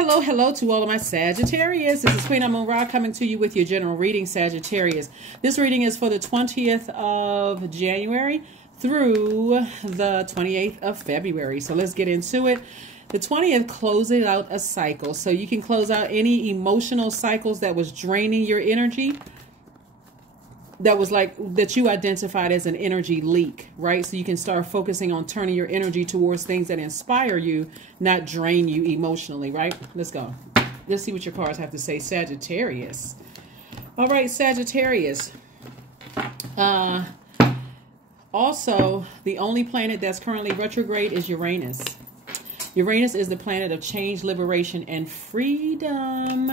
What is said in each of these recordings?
Hello, hello to all of my Sagittarius. This is Queen Moon coming to you with your general reading, Sagittarius. This reading is for the 20th of January through the 28th of February. So let's get into it. The 20th closes out a cycle. So you can close out any emotional cycles that was draining your energy. That was like that you identified as an energy leak, right? So you can start focusing on turning your energy towards things that inspire you, not drain you emotionally, right? Let's go. Let's see what your cards have to say, Sagittarius. All right, Sagittarius. Also, the only planet that's currently retrograde is Uranus. Uranus is the planet of change, liberation, and freedom.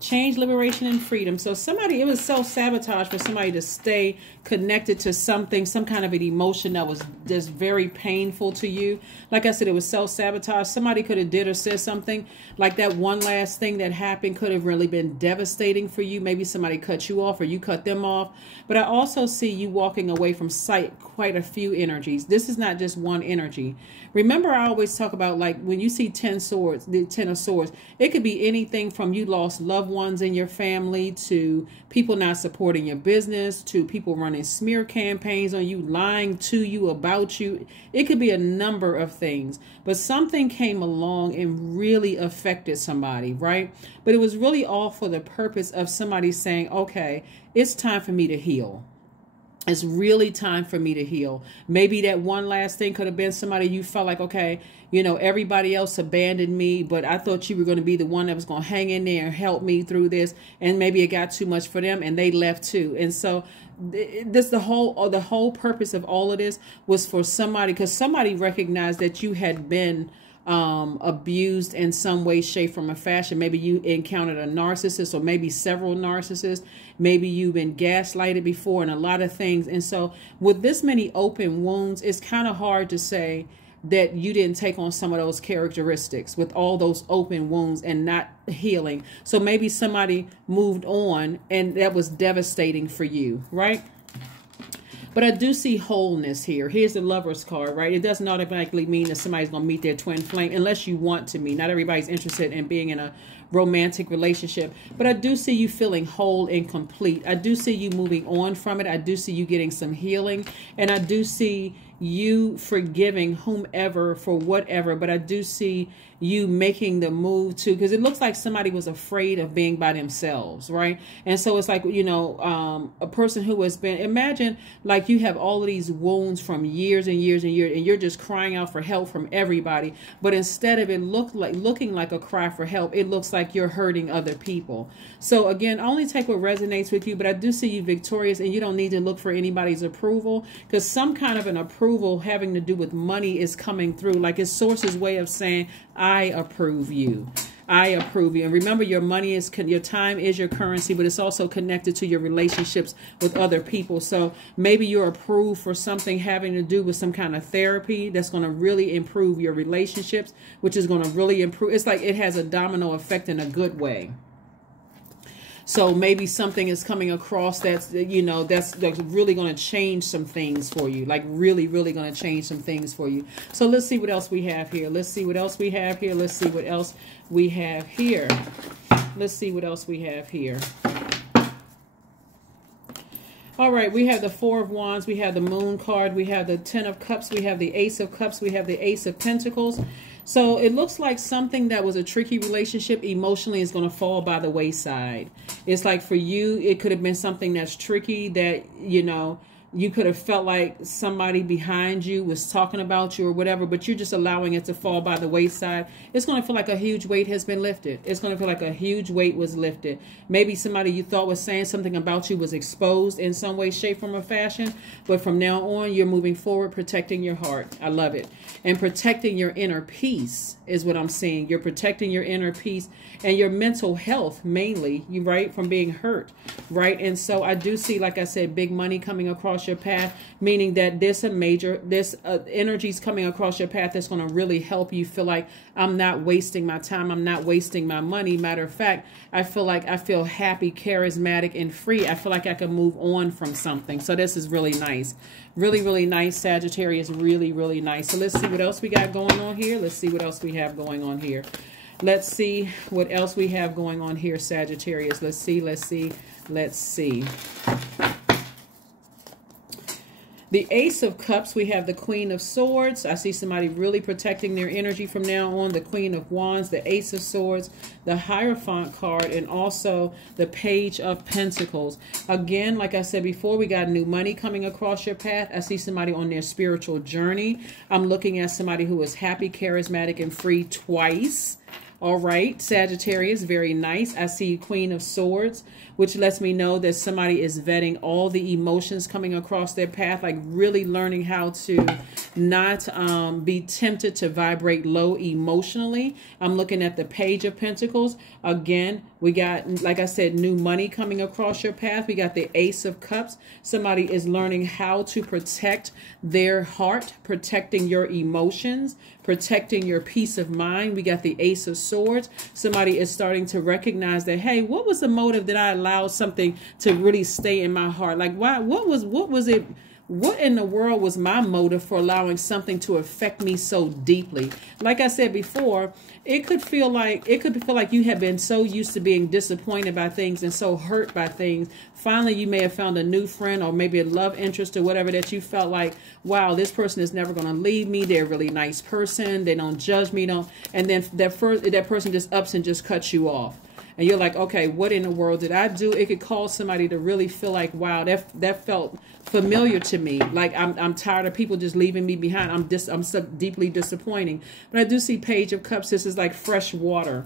Change, liberation, and freedom. So somebody, it was self-sabotage for somebody to stay connected to something, some kind of an emotion that was just very painful to you. Like I said, it was self-sabotage. Somebody could have did or said something like that. One last thing that happened could have really been devastating for you. Maybe somebody cut you off or you cut them off. But I also see you walking away from sight quite a few energies. This is not just one energy. Remember, I always talk about, like, when you see 10 swords, the 10 of swords, it could be anything from you lost loved ones in your family, to people not supporting your business, to people running smear campaigns on you, lying to you about you. It could be a number of things, but something came along and really affected somebody, right? But it was really all for the purpose of somebody saying, okay, it's time for me to heal. It's really time for me to heal. Maybe that one last thing could have been somebody you felt like, okay, you know, everybody else abandoned me, but I thought you were going to be the one that was going to hang in there and help me through this. And maybe it got too much for them and they left too. And so this, the whole purpose of all of this was for somebody, because somebody recognized that you had been abused in some way, shape, form, or fashion. Maybe you encountered a narcissist, or maybe several narcissists. Maybe you've been gaslighted before, and a lot of things. And so with this many open wounds, it's kind of hard to say that you didn't take on some of those characteristics with all those open wounds and not healing. So maybe somebody moved on and that was devastating for you, right? But I do see wholeness here. Here's the Lover's card, right? It doesn't automatically mean that somebody's going to meet their twin flame unless you want to meet. Not everybody's interested in being in a romantic relationship. But I do see you feeling whole and complete. I do see you moving on from it. I do see you getting some healing. And I do see you forgiving whomever for whatever. But I do see you making the move to, because it looks like somebody was afraid of being by themselves, right? And so it's like, you know, a person who has been, imagine like you have all of these wounds from years and years and years, and you're just crying out for help from everybody. But instead of it looking like a cry for help, it looks like you're hurting other people. So again, only take what resonates with you, but I do see you victorious, and you don't need to look for anybody's approval, because some kind of an approval having to do with money is coming through. Like it's source's way of saying, I approve you. I approve you. And remember, your money is, your time is your currency, but it's also connected to your relationships with other people. So maybe you're approved for something having to do with some kind of therapy that's going to really improve your relationships, which is going to really improve. It's like it has a domino effect in a good way. So maybe something is coming across that's, you know, that's really going to change some things for you. Like really, really going to change some things for you. So let's see what else we have here. Let's see what else we have here. Let's see what else we have here. Let's see what else we have here. All right, we have the Four of Wands, we have the Moon card, we have the Ten of Cups, we have the Ace of Cups, we have the Ace of Pentacles. So it looks like something that was a tricky relationship emotionally is going to fall by the wayside. It's like for you, it could have been something that's tricky that, you know, you could have felt like somebody behind you was talking about you or whatever, but you're just allowing it to fall by the wayside. It's going to feel like a huge weight has been lifted. It's going to feel like a huge weight was lifted. Maybe somebody you thought was saying something about you was exposed in some way, shape, form, or fashion. But from now on, you're moving forward, protecting your heart. I love it. And protecting your inner peace is what I'm seeing. You're protecting your inner peace and your mental health, mainly, right, from being hurt, right? And so I do see, like I said, big money coming across your path, meaning that there's energies coming across your path that's going to really help you feel like I'm not wasting my time. I'm not wasting my money. Matter of fact, I feel like I feel happy, charismatic, and free. I feel like I can move on from something. So this is really nice. Really, really nice, Sagittarius. Really, really nice. So let's see what else we got going on here. Let's see what else we have going on here. Let's see what else we have going on here, Sagittarius. Let's see, let's see, let's see. The Ace of Cups, we have the Queen of Swords. I see somebody really protecting their energy from now on. The Queen of Wands, the Ace of Swords, the Hierophant card, and also the Page of Pentacles. Again, like I said before, we got new money coming across your path. I see somebody on their spiritual journey. I'm looking at somebody who is happy, charismatic, and free twice. All right, Sagittarius, very nice. I see Queen of Swords, which lets me know that somebody is vetting all the emotions coming across their path, like really learning how to not be tempted to vibrate low emotionally. I'm looking at the Page of Pentacles. Again, we got, like I said, new money coming across your path. We got the Ace of Cups. Somebody is learning how to protect their heart, protecting your emotions, protecting your peace of mind. We got the Ace of Swords. Somebody is starting to recognize that, hey, what was the motive that I allowed something to really stay in my heart? Like, why? What was it? What in the world was my motive for allowing something to affect me so deeply? Like I said before, it could feel like you have been so used to being disappointed by things and so hurt by things. Finally, you may have found a new friend or maybe a love interest or whatever that you felt like, wow, this person is never going to leave me. They're a really nice person. They don't judge me. And then that person just ups and just cuts you off. And you're like, okay, what in the world did I do? It could cause somebody to really feel like, wow, that felt familiar to me. Like I'm tired of people just leaving me behind. I'm so deeply disappointing. But I do see Page of Cups. This is like fresh water.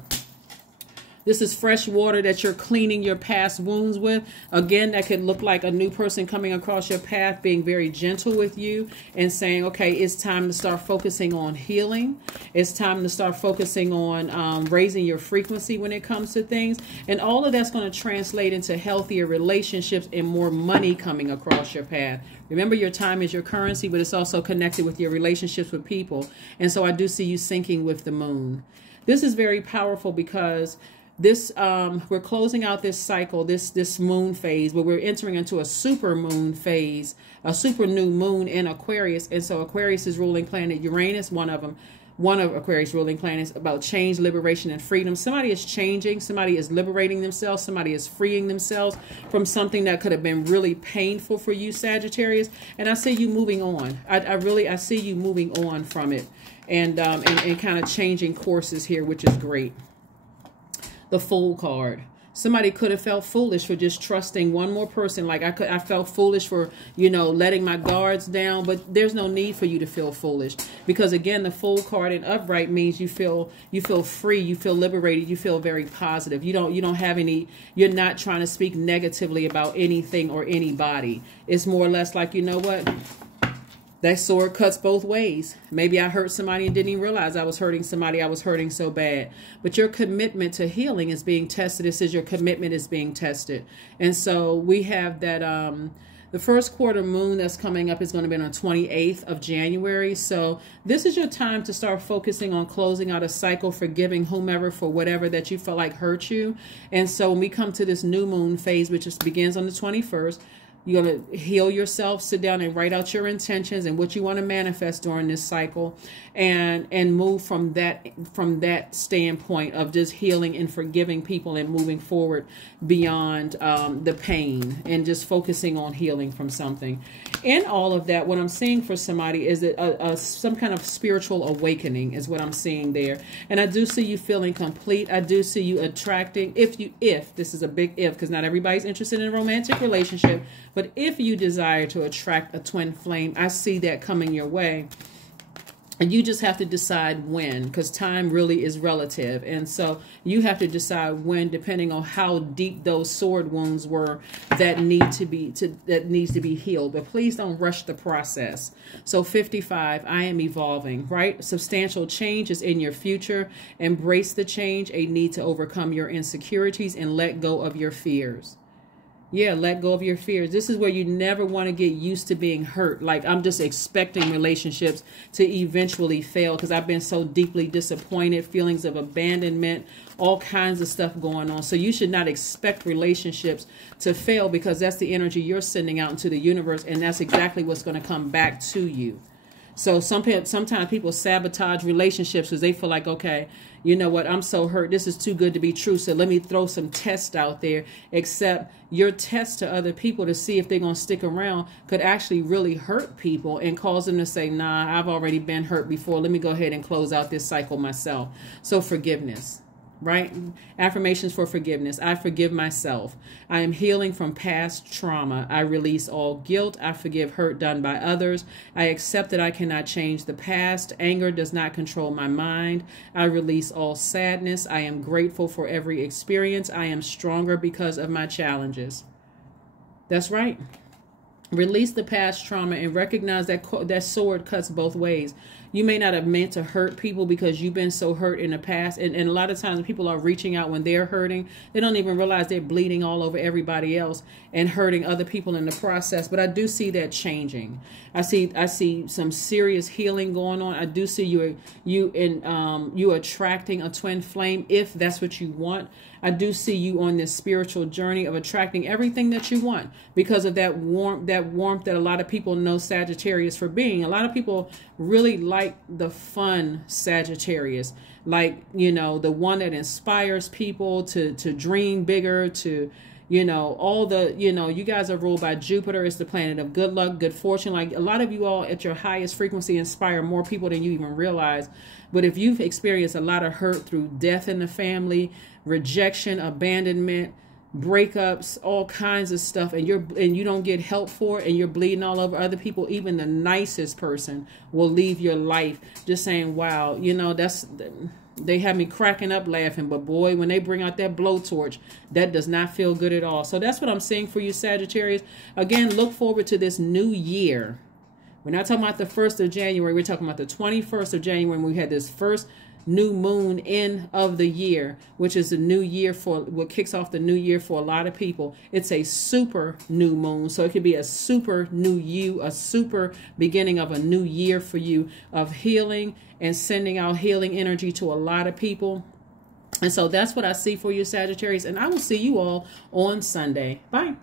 This is fresh water that you're cleaning your past wounds with. Again, that could look like a new person coming across your path, being very gentle with you and saying, okay, it's time to start focusing on healing. It's time to start focusing on raising your frequency when it comes to things. And all of that's going to translate into healthier relationships and more money coming across your path. Remember, your time is your currency, but it's also connected with your relationships with people. And so I do see you syncing with the moon. This is very powerful because this we're closing out this cycle, this moon phase, but we're entering into a super moon phase, a super new moon in Aquarius. And so Aquarius is ruling planet Uranus, one of Aquarius ruling planets, about change, liberation, and freedom. Somebody is changing, somebody is liberating themselves, somebody is freeing themselves from something that could have been really painful for you, Sagittarius. And I see you moving on. I see you moving on from it and kind of changing courses here, which is great. The Fool card. Somebody could have felt foolish for just trusting one more person. Like I felt foolish for, letting my guards down, but there's no need for you to feel foolish, because again, the Fool card in upright means you feel free, you feel liberated, you feel very positive. You don't have any, you're not trying to speak negatively about anything or anybody. It's more or less like, you know what? That sword cuts both ways. Maybe I hurt somebody and didn't even realize I was hurting somebody. I was hurting so bad. But your commitment to healing is being tested. It says your commitment is being tested. And so we have that the first quarter moon that's coming up is going to be on the 28th of January. So this is your time to start focusing on closing out a cycle, forgiving whomever for whatever that you felt like hurt you. And so when we come to this new moon phase, which begins on the 21st, you're going to heal yourself, sit down and write out your intentions and what you want to manifest during this cycle, and move from that standpoint of just healing and forgiving people and moving forward beyond the pain and just focusing on healing from something. In all of that, what I'm seeing for somebody is that some kind of spiritual awakening is what I'm seeing there. And I do see you feeling complete. I do see you attracting, if this is a big if, because not everybody's interested in a romantic relationship, but if you desire to attract a twin flame, I see that coming your way. And you just have to decide when, because time really is relative. And so you have to decide when, depending on how deep those sword wounds were that needs to be healed. But please don't rush the process. So 55, I am evolving, right? Substantial change is in your future. Embrace the change, a need to overcome your insecurities and let go of your fears. Yeah, let go of your fears. This is where you never want to get used to being hurt. Like, I'm just expecting relationships to eventually fail because I've been so deeply disappointed, feelings of abandonment, all kinds of stuff going on. So you should not expect relationships to fail, because that's the energy you're sending out into the universe, and that's exactly what's going to come back to you. So sometimes people sabotage relationships because they feel like, okay, you know what, I'm so hurt. This is too good to be true. So let me throw some tests out there. Except your test to other people to see if they're going to stick around could actually really hurt people and cause them to say, nah, I've already been hurt before. Let me go ahead and close out this cycle myself. So forgiveness. Right? Affirmations for forgiveness. I forgive myself. I am healing from past trauma. I release all guilt. I forgive hurt done by others. I accept that I cannot change the past. Anger does not control my mind. I release all sadness. I am grateful for every experience. I am stronger because of my challenges. That's right. Release the past trauma and recognize that that sword cuts both ways. You may not have meant to hurt people because you've been so hurt in the past. And a lot of times when people are reaching out when they're hurting, they don't even realize they're bleeding all over everybody else and hurting other people in the process. But I do see that changing. I see some serious healing going on. I do see you attracting a twin flame if that's what you want. I do see you on this spiritual journey of attracting everything that you want because of that warmth that a lot of people know Sagittarius for being. A lot of people really like the fun Sagittarius, like, you know, the one that inspires people to dream bigger, to, you know, all the, you know, you guys are ruled by Jupiter. It's the planet of good luck, good fortune. Like a lot of you all at your highest frequency inspire more people than you even realize. But if you've experienced a lot of hurt through death in the family, rejection, abandonment, breakups, all kinds of stuff, and you don't get help for it, and you're bleeding all over other people, even the nicest person will leave your life just saying, wow, you know, they have me cracking up laughing, but boy, when they bring out that blowtorch, that does not feel good at all. So that's what I'm saying for you, Sagittarius. Again, look forward to this new year. We're not talking about the 1st of January. We're talking about the 21st of January when we had this first new moon end of the year, which is the new year for what kicks off the new year for a lot of people. It's a super new moon. So it could be a super new you, a super beginning of a new year for you of healing and sending out healing energy to a lot of people. And so that's what I see for you, Sagittarius. And I will see you all on Sunday. Bye.